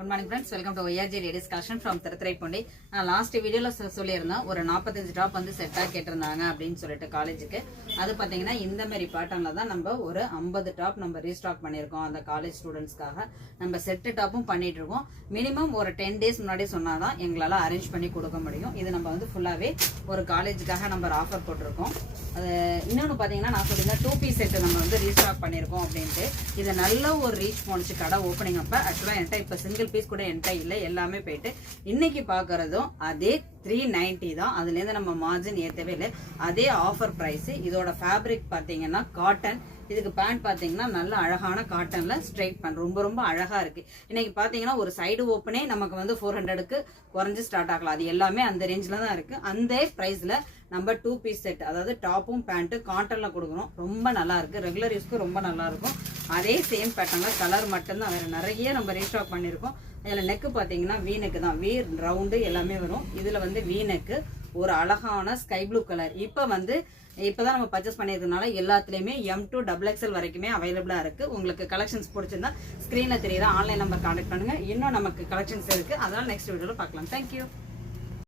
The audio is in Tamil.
Good morning friends, welcome to ORG Ladies Collection from Thirthiraipandi. நான் லாஸ்ட் வீடியோல சொல்லியிருந்தேன் ஒரு 45 டாப் வந்து செட்டா கேட்டிருந்தாங்க அப்படின்னு சொல்லிட்டு காலேஜுக்கு. அது பாத்தீங்கன்னா இந்த மாதிரி பேட்டர்ன்ல தான் நம்ம ஒரு 50 டாப் நம்ம ரீஸ்டாக் பண்ணியிருக்கோம் அந்த காலேஜ் ஸ்டூடெண்ட்ஸ்க்காக. நம்ம செட்டு டாப்பும் பண்ணிட்டு இருக்கோம். மினிமம் ஒரு 10 டேஸ் முன்னாடி சொன்னாதான் எங்களால அரேஞ்ச் பண்ணி கொடுக்க முடியும். இது நம்ம வந்து ஃபுல்லாவே ஒரு காலேஜுக்காக நம்ம ஆஃபர் போட்டிருக்கோம். அது இன்னொன்று பார்த்தீங்கன்னா நான் சொல்லியிருந்தேன் 2 பீஸ் செட்டு நம்ம வந்து ரீஸ்டாக் பண்ணியிருக்கோம் அப்படின்ட்டு. இது நல்ல ஒரு ரீச் போனுச்சு கடை ஓப்பனிங் அப்போ. ஆக்சுவலாக என்கிட்ட இப்போ சிங்கிள் பீஸ் கூட என்கிட்ட இல்லை, எல்லாமே போயிட்டு. இன்னைக்கு பார்க்கறதும் அதே 390 தான். அதுலேருந்து நம்ம மார்ஜின் ஏற்றவே இல்லை, அதே ஆஃபர் ப்ரைஸ். இதோட ஃபேப்ரிக் பார்த்தீங்கன்னா காட்டன். இதுக்கு பேண்ட் பார்த்தீங்கன்னா நல்ல அழகான காட்டன்ல ஸ்ட்ரைட் பேண்ட், ரொம்ப ரொம்ப அழகா இருக்கு. இன்னைக்கு பார்த்தீங்கன்னா ஒரு சைடு ஓப்பனே நமக்கு வந்து 400க்கு குறைஞ்சு ஸ்டார்ட் ஆகலாம். அது எல்லாமே அந்த ரேஞ்சில் தான் இருக்கு. அந்த ப்ரைஸ்ல நம்ம 2 பீஸ் செட், அதாவது டாப்பும் பேண்ட்டும் காட்டன்ல கொடுக்குறோம். ரொம்ப நல்லா இருக்கு, ரெகுலர் யூஸ்க்கு ரொம்ப நல்லா இருக்கும். அதே சேம் பேட்டர்ன்ல கலர் மட்டும்தான், வேற நிறைய நம்ம ரீஸ்டாக் பண்ணியிருக்கோம். இதில் நெக்கு பார்த்தீங்கன்னா வீ நெக்கு தான், வீ ரவுண்டு எல்லாமே வரும். இதில் வந்து வீ நெக்கு ஒரு அழகான ஸ்கை ப்ளூ கலர். இப்போதான் நம்ம பர்ச்சேஸ் பண்ணியிருக்கனால எல்லாத்துலேயுமே M to XXL வரைக்குமே அவைலபிளாக இருக்கு. உங்களுக்கு கலெக்ஷன்ஸ் பிடிச்சிருந்தா ஸ்க்ரீனில் தெரியுற ஆன்லைன் நம்பர் கான்டாக்ட் பண்ணுங்க. இன்னும் நமக்கு கலெக்ஷன்ஸ் இருக்கு, அதனால நெக்ஸ்ட் வீடியோவில் பார்க்கலாம். தேங்க்யூ.